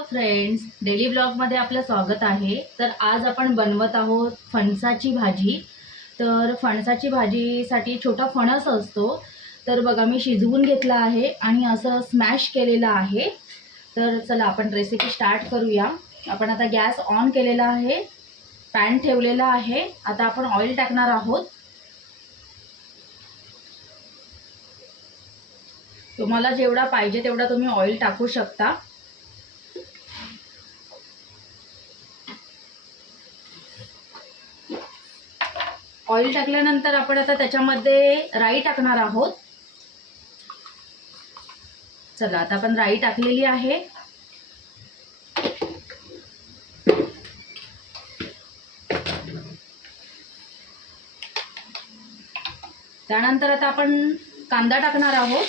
Hello friends, daily ब्लॉगमध्ये आपलं स्वागत आहे। तर आज आपण बनवत आहोत फणसाची भाजी। तर फणसाची भाजीसाठी छोटा फणस असतो, तर बघा मी शिजवून घेतला आहे आणि असं स्मॅश केलेलं आहे। तर चला आपण रेसिपी स्टार्ट करूया। आपण आता गॅस ऑन केलेला आहे, पॅन ठेवलेला आहे। आता आपण ऑइल टाकणार आहोत। तुम्हाला जेवढा पाहिजे तेवढा तुम्ही ऑइल टाकू शकता। ऑइल टाकल्यानंतर आपण आता त्याच्यामध्ये राई टाकणार आहोत। चला आता आपण राई टाकलेली आहे। त्यानंतर आता आपण कांदा टाकणार आहोत।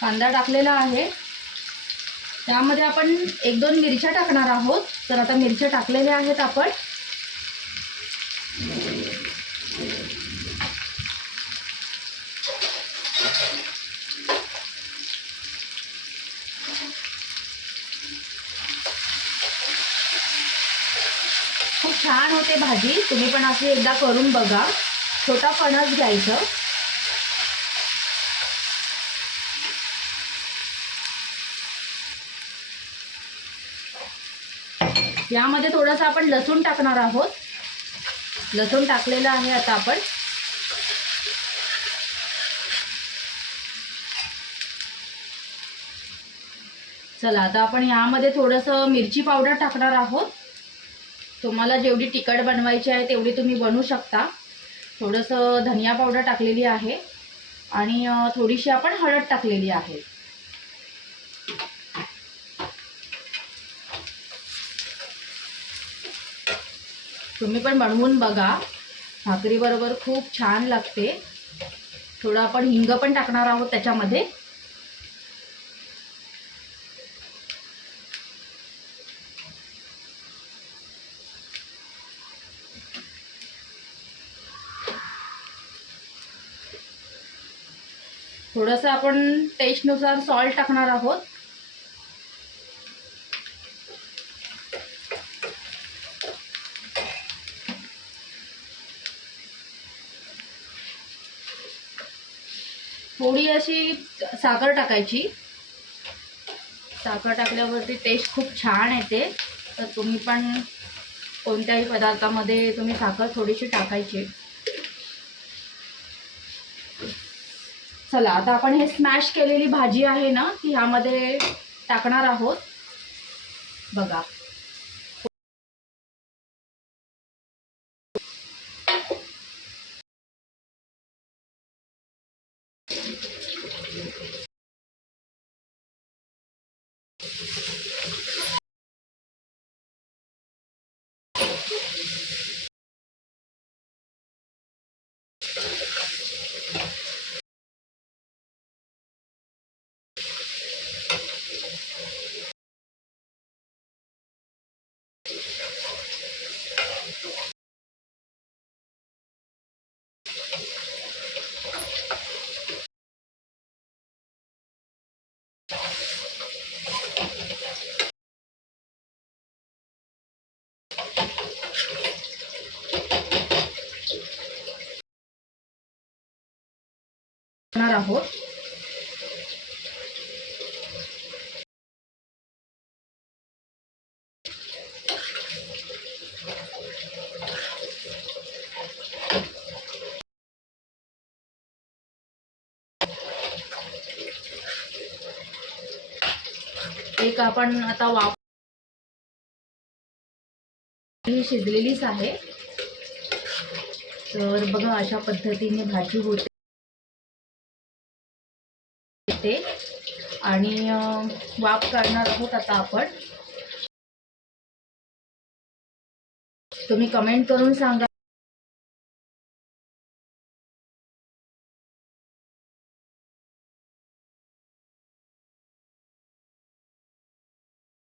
कांदा टाकलेला आहे, त्यामध्ये आपण 1-2 मिरच्या टाकणार आहोत। तर आता मिरच्या टाकलेल्या आहेत आपण। खूप छान होते भाजी, तुम्ही पण अशी एकदा करून बघा। छोटा फणस घ्यायचं, यामध्ये थोडंसं आपण लसूण टाकणार आहोत। लसूण टाकलेलं आहे आता आपण। चला आता आपण यामध्ये थोडंसं मिरची पावडर टाकणार आहोत। तुम्हाला जेवढी तिखट बनवायची आहे तेवढी तुम्ही बनवू शकता। थोडंसं धनिया पावडर टाकलेली आहे आणि थोडीशी आपण हळद टाकलेली आहे। तुम्ही पण बनवून बघा, भाकरीबरोबर खूप छान लागते। थोडं आपण हिंग पण टाकणार आहोत त्याच्यामध्ये। थोडंसं आपण टेस्टनुसार सॉल्ट टाकणार आहोत। थोडी अशी साखर टाकायची। साखर टाकल्यावरती टेस्ट खूप छान येते। तर तुम्ही पण कोणत्याही पदार्थामध्ये तुम्ही साखर थोडीशी टाकायची। चला आता आपण हे स्मॅश केलेली भाजी आहे ना, ती ह्यामध्ये टाकणार आहोत। बघा टाकणार आहोत। एक आपण आता वाफ ही शिजलेलीच आहे। तर बघा अशा पद्धतीने भाजी होते आणि वाफ करणार आहोत आता आपण। तुम्ही कमेंट करून सांगा